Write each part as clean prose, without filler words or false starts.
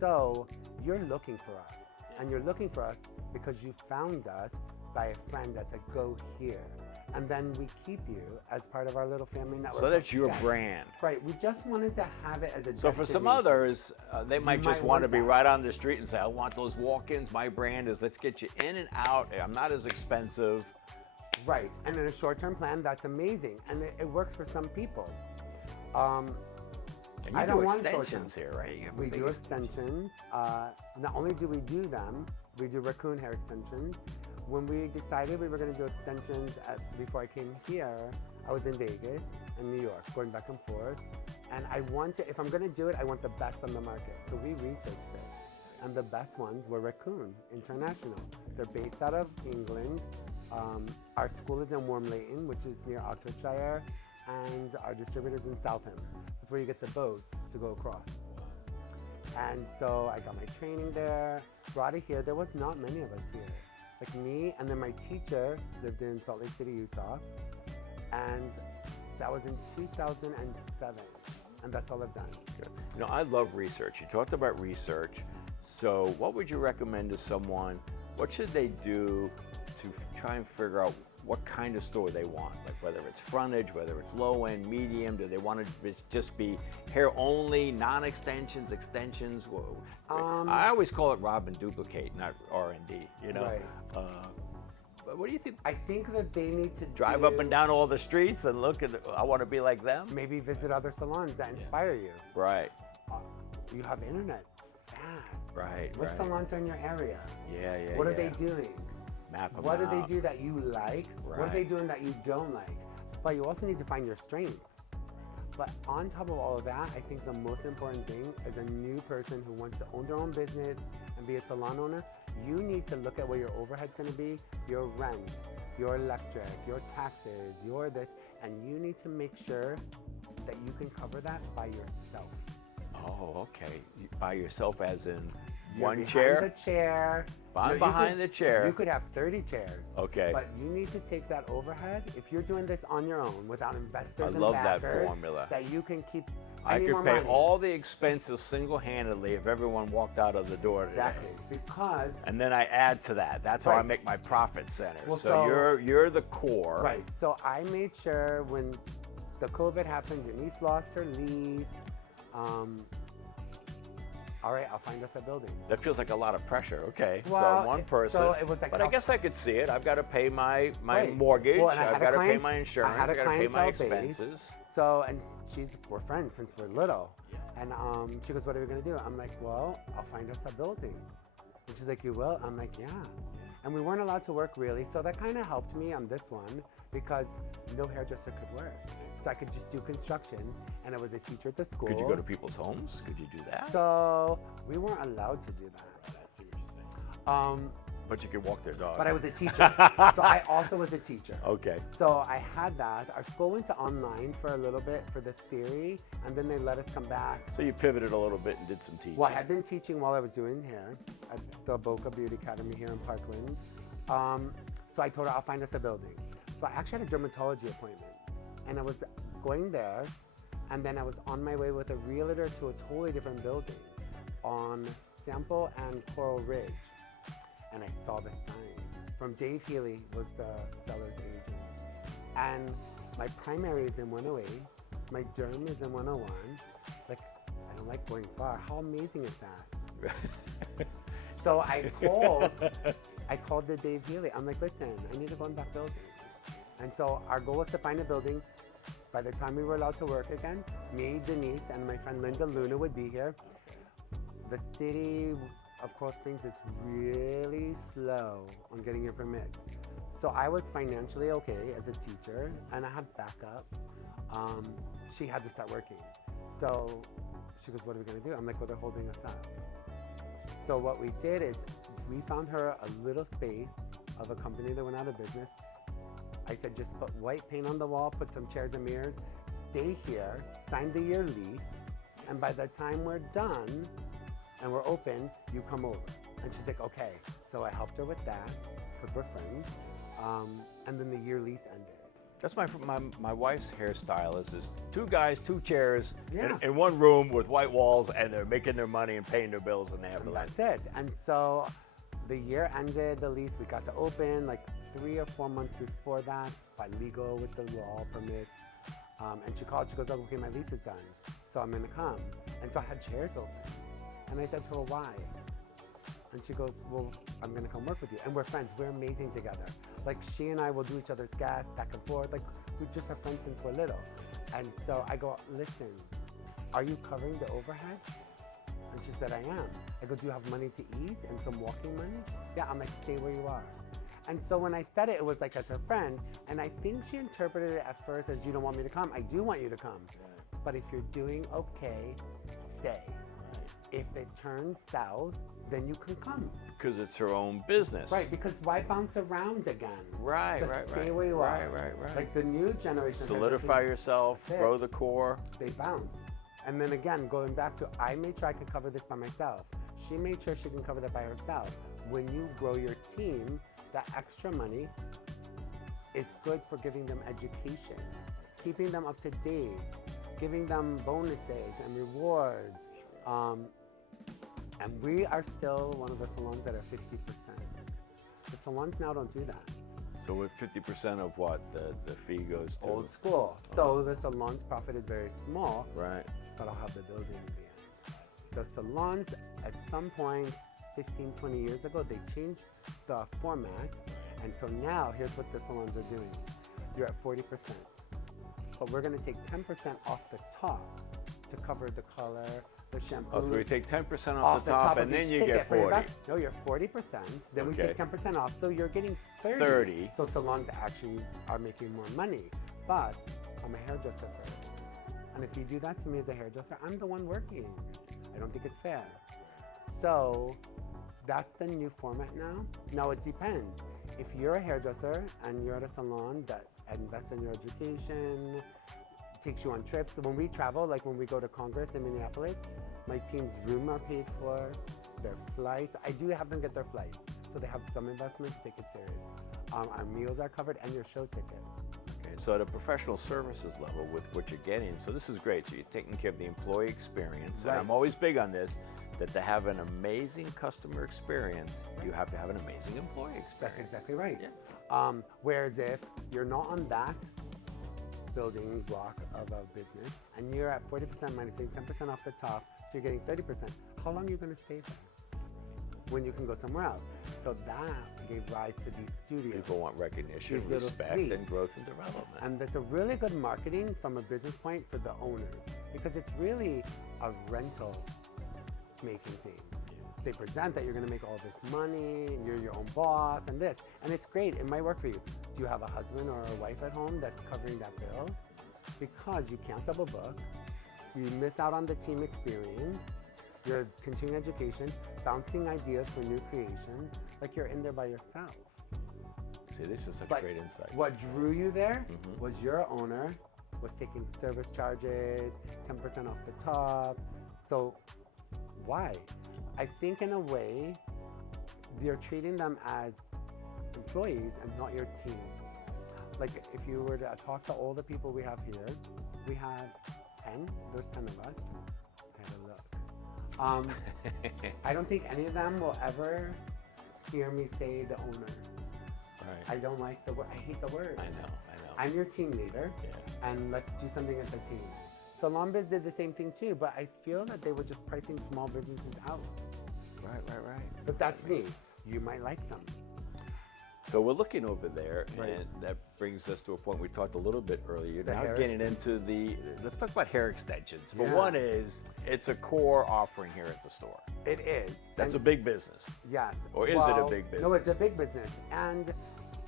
So you're looking for us, and you're looking for us because you found us by a friend that said, go here. And then we keep you as part of our little family network. So that's your brand. Right. We just wanted to have it as a So for some others, they might just want to be right on the street and say, I want those walk-ins. My brand is, let's get you in and out. I'm not as expensive. Right. And in a short-term plan, that's amazing. And it works for some people. And you do extensions here, right? We do extensions. Not only do we do them, we do raccoon hair extensions. When we decided we were going to do extensions before I came here, I was in Vegas and New York, going back and forth. And I wanted, if I'm going to do it, I want the best on the market. So we researched it. And the best ones were Raccoon International. They're based out of England. Our school is in Wormleighton, which is near Oxfordshire, and our distributor's in Southam. That's where you get the boats to go across. And so I got my training there, brought it here. There was not many of us here. Like me, and then my teacher lived in Salt Lake City, Utah, and that was in 2007, and that's all I've done. Good. You know, I love research. You talked about research, so what would you recommend to someone? What should they do to try and figure out what kind of store they want? Like whether it's frontage, whether it's low end, medium, do they want to just be hair only, non-extensions, extensions? I always call it rob and duplicate, not R&D, you know? Right. But what do you think? I think that they need to drive up and down all the streets and look at, I want to be like them? Maybe visit other salons that inspire you. Right. You have internet, fast. Right, What salons are in your area? Yeah. What are they doing? Map them What out. do they do that you like? Right. What are they doing that you don't like? But you also need to find your strength. But on top of all of that, I think the most important thing is a new person who wants to own their own business and be a salon owner, you need to look at where your overhead's gonna be, your rent, your electric, your taxes, your this, and you need to make sure that you can cover that by yourself. Oh, okay. By yourself as in You're one behind chair? the chair. I'm behind the chair. You could have 30 chairs. Okay. But you need to take that overhead. If you're doing this on your own without investors I love and that backers, formula. that you can keep. I could more pay money. all the expenses single-handedly if everyone walked out of the door today. Exactly, because. And then I add to that. That's how I Right. make my profit center. Well, so so- you're the core. Right. So I made sure when the COVID happened, Denise lost her lease. All right, I'll find us a building. That feels like a lot of pressure. Okay. Well, so one person. so it was like but I guess I could see it. I've got to pay my Right. mortgage. Well, and I had I've a got to pay client- my insurance. I had a got to pay my clientele base. expenses. So, and we're friends since we're little. And she goes, what are we gonna do? I'm like, well, I'll find us a building. And she's like, you will? I'm like, yeah. And we weren't allowed to work really, so that kind of helped me on this one because no hairdresser could work. So I could just do construction, and I was a teacher at the school. Could you go to people's homes? Could you do that? So we weren't allowed to do that. But you could walk their dog. But I was a teacher, so I also was a teacher. Okay. So I had that. Our school went to online for a little bit for the theory, and then they let us come back. So you pivoted a little bit and did some teaching. Well, I had been teaching while I was doing hair at the Boca Beauty Academy here in Parkland. So I told her I'll find us a building. So I actually had a dermatology appointment, and I was going there, and then I was on my way with a realtor to a totally different building on Sample and Coral Ridge. And I saw the sign from Dave Healy, was the seller's agent. And my primary is in 108, my derm is in 101. Like, I don't like going far. How amazing is that? So I called the Dave Healy. I'm like, listen, I need to go in that building. And so our goal was to find a building. By the time we were allowed to work again, me, Denise, and my friend Linda Luna would be here. The city of Coral Springs is really slow on getting your permits. So I was financially okay as a teacher, and I had backup. She had to start working. So she goes, what are we gonna do? I'm like, well, they're holding us up. So what we did is we found her a little space of a company that went out of business. I said, just put white paint on the wall, put some chairs and mirrors, stay here, sign the year lease, and by the time we're done and we're open, you come over. And she's like, okay. So I helped her with that, because we're friends. And then the year lease ended. That's my wife's hairstylist is two guys, two chairs Yeah. in one room with white walls, and they're making their money and paying their bills, and they have the lights. That's it. And so the year ended, the lease, we got to open like 3 or 4 months before that by legal with the law permits. And she called, she goes, oh, okay, my lease is done, so I'm gonna come. And so I had chairs open. And I said to her, why? And she goes, well, I'm gonna come work with you. And we're friends, we're amazing together. Like she and I will do each other's gas back and forth. Like we just are friends since we're little. And so I go, listen, are you covering the overhead? And she said, I am. I go, do you have money to eat and some walking money? Yeah, I'm like, stay where you are. And so when I said it, it was like as her friend. And I think she interpreted it at first as you don't want me to come. I do want you to come. But if you're doing okay, stay. If it turns south, then you can come. Because it's her own business. Right, because why bounce around again? Right, Just right, stay right. where you are. Right. Like the new generation. Solidify yourself, That's it. grow the core. They bounce. And then again, going back to, I made sure I could cover this by myself. She made sure she can cover that by herself. When you grow your team, that extra money is good for giving them education, keeping them up to date, giving them bonuses and rewards. And we are still one of the salons that are 50%. The salons now don't do that. So with 50% of what the fee goes to? Old school. So the salon's profit is very small, Right. but I'll have the building in the end. The salons, at some point, 15, 20 years ago, they changed the format. And so now, here's what the salons are doing. You're at 40%. But we're gonna take 10% off the top to cover the color, the shampoo. Oh, so we take 10% off the top, and of then each you ticket get for your 40. back. No, you're 40%. Then we Okay. take 10% off, so you're getting 30. 30. So salons actually are making more money. But I'm a hairdresser first. And if you do that to me as a hairdresser, I'm the one working. I don't think it's fair. So that's the new format now. Now it depends. If you're a hairdresser and you're at a salon that invests in your education, takes you on trips. When we travel, like when we go to Congress in Minneapolis, my team's room are paid for, their flights. I do have them get their flights. So they have some investments, take it serious. Our meals are covered and your show ticket. Okay, so at a professional services level with what you're getting, so this is great. So you're taking care of the employee experience. Right. And I'm always big on this, that to have an amazing customer experience, you have to have an amazing employee experience. That's exactly right. Yeah. Whereas if you're not on that building block of a business and you're at 40% minus 10% off the top, so you're getting 30%, how long are you going to stay there when you can go somewhere else? So that gave rise to these studios. People want recognition, These little respect, suites. and growth and development. And that's a really good marketing from a business point for the owners, because it's really a rental making thing. They present that you're going to make all this money, and you're your own boss, and this. And it's great. It might work for you. Do you have a husband or a wife at home that's covering that bill? Because you can't double book. You miss out on the team experience. You're continuing education, bouncing ideas for new creations, like you're in there by yourself. See, this is such But great insight. what drew you there Mhm. was your owner was taking service charges, 10% off the top. So why? I think in a way, you're treating them as employees and not your team. Like if you were to talk to all the people we have here, we have 10, there's 10 of us. I had a look. I don't think any of them will ever hear me say the owner. Right. I don't like the word, I hate the word. I know. I'm your team leader, Yeah. and let's do something as a team. Salon Biz did the same thing too, but I feel that they were just pricing small businesses out. Right. But that's me. You might like them. So we're looking over there, Right. and that brings us to a point we talked a little bit earlier. The Now hair getting into let's talk about hair extensions. But Yeah. one is, it's a core offering here at the store. It is. That's a And big business. Yes. Or is it a big No, it's a business? big business. And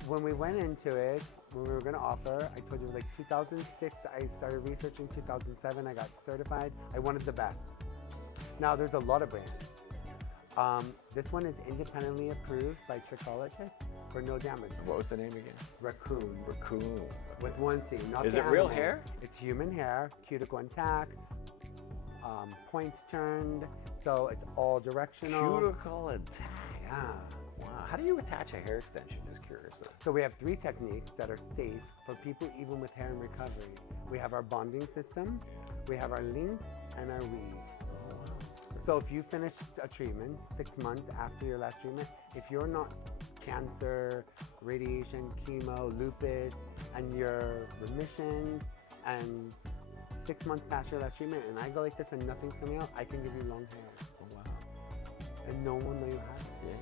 when we went into it, when we were going to offer, I told you it was like 2006. I started researching 2007. I got certified. I wanted the best. Now there's a lot of brands. This one is independently approved by trichologists for no damage. What was the name again? Raccoon. Raccoon. With one C. Not Is the it real animal. hair? It's human hair, cuticle intact, points turned, so it's all directional. Cuticle intact. Yeah. Wow. How do you attach a hair extension? Just curious. So we have 3 techniques that are safe for people even with hair in recovery. We have our bonding system, we have our links, and our weave. So if you finish a treatment 6 months after your last treatment, if you're not cancer, radiation, chemo, lupus, and you're remission, and 6 months past your last treatment, and I go like this and nothing's coming out, I can give you long hair. Oh, wow. And no one will know you have it. Yeah.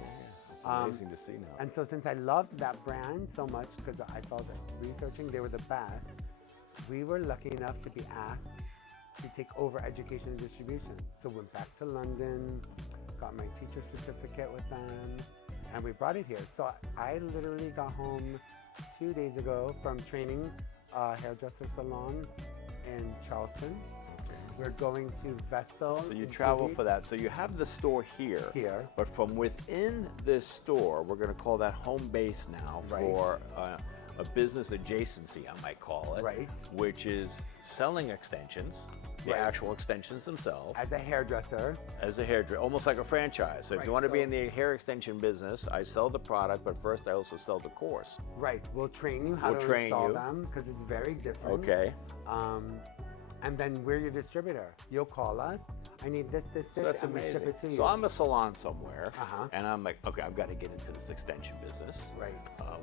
It's amazing to see now. And so since I loved that brand so much, because I felt that researching, they were the best, we were lucky enough to be asked to take over education and distribution. So went back to London, got my teacher certificate with them, and we brought it here. So I literally got home 2 days ago from training hairdresser salon in Charleston. We're going to Vessel. So you travel for that. So you have the store here. But from within this store, we're going to call that home base now for a business adjacency, I might call it. Right. Which is selling extensions, the actual extensions themselves. As a hairdresser. Almost like a franchise. So if you want to be in the hair extension business, I sell the product, but first I also sell the course. Right. We'll train you how to install them because it's very different. Okay. And then we're your distributor. You'll call us. I need this, So that's and we amazing. ship it to you. So I'm a salon somewhere, Uh-huh. and I'm like, okay, I've got to get into this extension business. Right.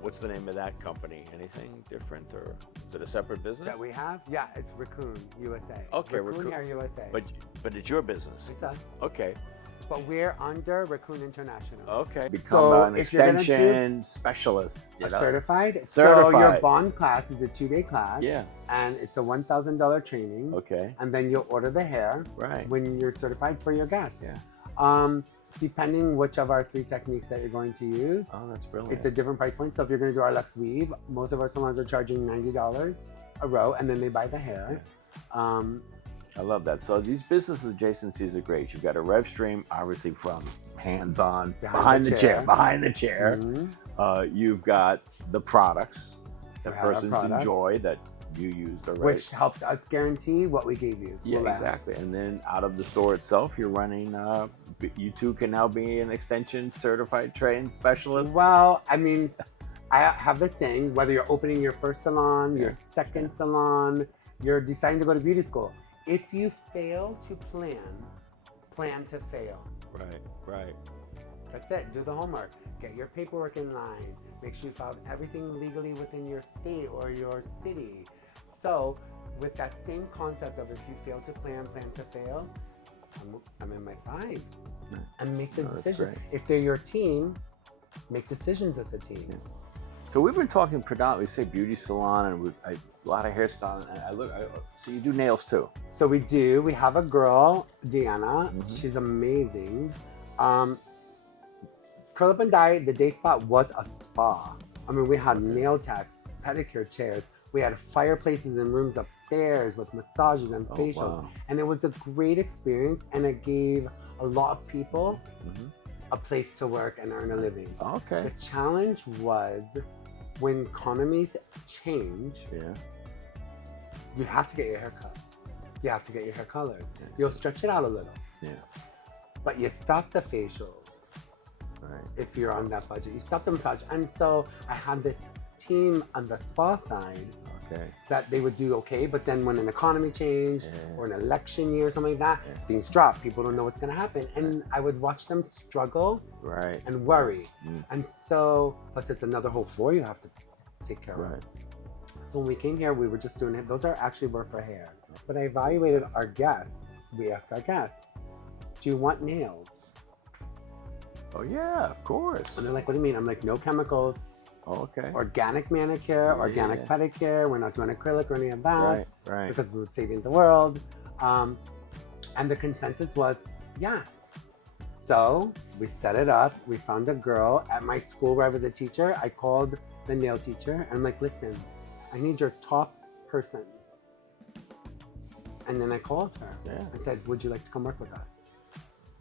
What's the name of that company? Anything different, or is it a separate business? That we have? Yeah, it's Raccoon USA. Okay, Raccoon Hair USA. But it's your business. It's us. Okay. But we're under Raccoon International. Okay. So Become an if you're gonna extension specialist. You know? Certified. So Certified. your bond class is a 2-day class. Yeah. And it's a $1,000 training. Okay. And then you'll order the hair. Right. When you're certified for your guests. Yeah. Depending which of our 3 techniques that you're going to use. Oh, that's brilliant. It's a different price point. So if you're going to do our Lux Weave, most of our salons are charging $90 a row, and then they buy the hair. I love that. So these business adjacencies are great. You've got a rev stream, obviously from hands-on, behind the chair. Mm-hmm. You've got the products that We have our persons products. enjoy that you used already. Which helps us guarantee what we gave you. Yeah, exactly. And then out of the store itself, you're running, you two can now be an extension certified trained specialist. Well, I mean, I have this saying, whether you're opening your first salon, your second salon, you're deciding to go to beauty school. If you fail to plan to fail. Right. That's it. Do the homework. Get your paperwork in line. Make sure you filed everything legally within your state or your city. So, with that same concept of if you fail to plan to fail, I'm in my 5s. And make the decision. If they're your team, make decisions as a team. Yeah. So we've been talking predominantly, say, beauty salon, and a lot of hairstyling. And so you do nails too? So we do. We have a girl, Deanna. She's amazing. Curl Up and Dye, the day spot was a spa. I mean, we had nail techs, pedicure chairs. We had fireplaces in rooms upstairs with massages and facials. And it was a great experience, and it gave a lot of people a place to work and earn a living. Okay. The challenge was when economies change, you have to get your hair cut. You have to get your hair colored. You'll stretch it out a little. But you stop the facials. If you're on that budget, you stop the massage. And so I had this team on the spa side that they would do okay, but then when an economy changed or an election year or something like that, things drop. People don't know what's going to happen. And I would watch them struggle and worry. And so, plus it's another whole floor you have to take care of. So when we came here, we were just doing it. Those are actually were for hair. But I evaluated our guests. We asked our guests, do you want nails? Oh yeah, of course. And they're like, what do you mean? I'm like, no chemicals. Okay. Organic manicure, organic pedicure. We're not doing acrylic or any of that. Right. Because we're saving the world. And the consensus was yes. So we set it up. We found a girl at my school where I was a teacher. I called the nail teacher and I'm like, listen, I need your top person. And then I called her and said, would you like to come work with us?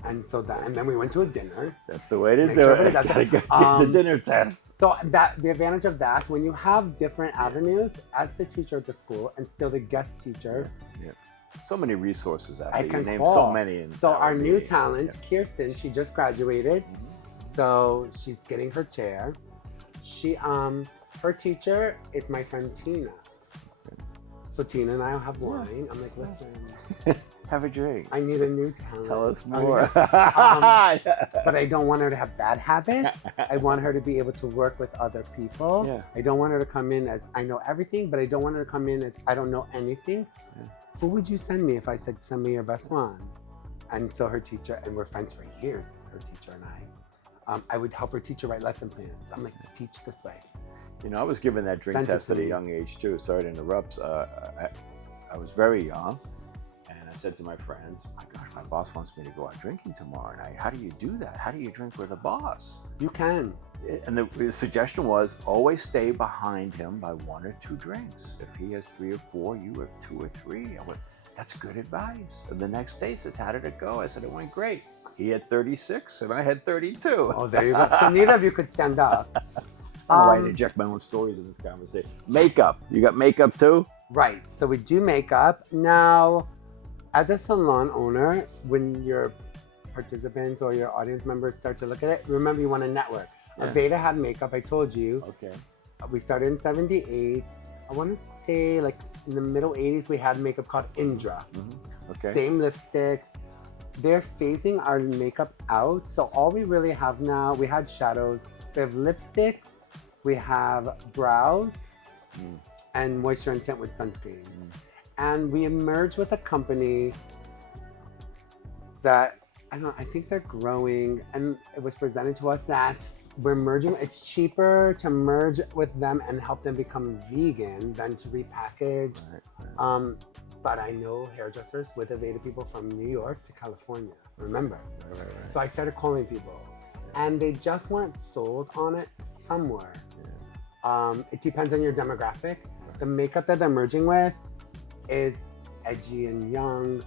And so and then we went to a dinner. That's the way to do it. Gotta get the dinner test. So the advantage of that, when you have different avenues as the teacher at the school and still the guest teacher. So many resources out there. I can name call. so many. So our new talent, Kirsten, she just graduated. So she's getting her chair. Her teacher is my friend Tina. So Tina and I'll have wine. I'm like, listen, Have a drink. I need a new talent. Tell us I more. need but I don't want her to have bad habits. I want her to be able to work with other people. Yeah. I don't want her to come in as I know everything, but I don't want her to come in as I don't know anything. Yeah. Who would you send me if I said, send me your best one? And so her teacher, and we're friends for years, her teacher and I would help her teacher write lesson plans. I'm like, teach this way. You know, I was given that drink Sent it test to at a me. young age too. Sorry to interrupt. I was very young, and I said to my friends, "My gosh, my boss wants me to go out drinking tomorrow night. How do you do that? How do you drink with a boss?" You can. And the suggestion was always stay behind him by 1 or 2 drinks. If he has 3 or 4, you have 2 or 3. I went, that's good advice. And the next day says, how did it go? I said, it went great. He had 36 and I had 32. Oh, there you go. So neither of you could stand up. I don't know why I inject my own stories in this conversation. Makeup. You got makeup too? Right. So we do makeup. Now, as a salon owner, when your participants or your audience members start to look at it, remember you want to network. Yeah. Aveda had makeup, I told you. Okay. We started in 78. I want to say like in the middle 80s, we had makeup called Indra. Mm-hmm. Okay. Same lipsticks. They're phasing our makeup out. So all we really have now, we had shadows. We have lipsticks. We have brows and moisture and tint with sunscreen. And we merged with a company that, I think they're growing. And it was presented to us that we're merging. It's cheaper to merge with them and help them become vegan than to repackage. Right. But I know hairdressers with Aveda people from New York to California, remember? Right. So I started calling people and they just weren't sold on it somewhere. It depends on your demographic. The makeup that they're merging with is edgy and young.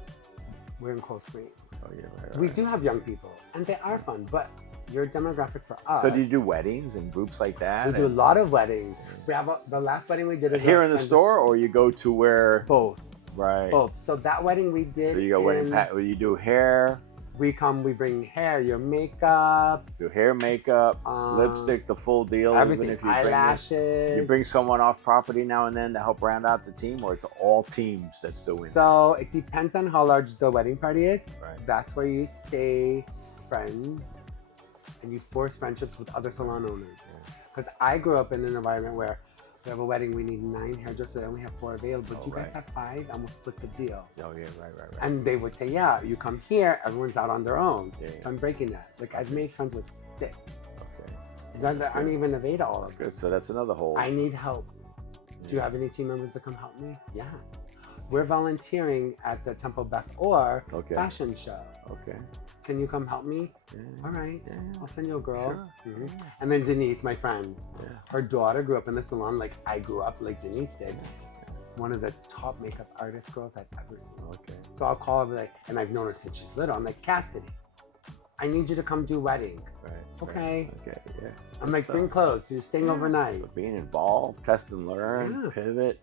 We're in close screen. Oh, yeah, right. We do have young people and they are fun, but your demographic for us. So do you do weddings and groups like that? We do a lot of weddings. We have the last wedding we did is Here in the store, or you go to where? Both. Right. Both. So that wedding we did. So you go wedding you do hair. We bring hair, your makeup, Do hair, makeup, lipstick, the full deal. everything, Even if you eyelashes. you bring someone off property now and then to help round out the team, or it's all teams that's doing. So it depends on how large the wedding party is. Right. That's where you stay friends and you force friendships with other salon owners. Because I grew up in an environment where we have a wedding, we need 9 hairdressers, and we have 4 available. But you guys have 5, and we'll split the deal. Oh yeah, right. And they would say, yeah, you come here, everyone's out on their own. Yeah. So I'm breaking that. Like I've made friends with 6. Okay. That aren't even Aveda all of That's them. good. So that's another whole. I need help. Do you have any team members to come help me? Yeah. We're volunteering at the Temple Beth Orr fashion show. Okay. Can you come help me? Yeah. All right. Yeah. I'll send you a girl. Sure. Mhm. And then Denise, my friend, Yeah. her daughter grew up in the salon like I grew up, like Denise did. One of the top makeup artist girls I've ever seen. Okay. So I'll call her like, and I've known her since she's little. I'm like, Cassidy, I need you to come do wedding. Right. Okay. Okay. Yeah. I'm like, bring clothes. You're staying overnight. But being involved, test and learn, Yeah. pivot.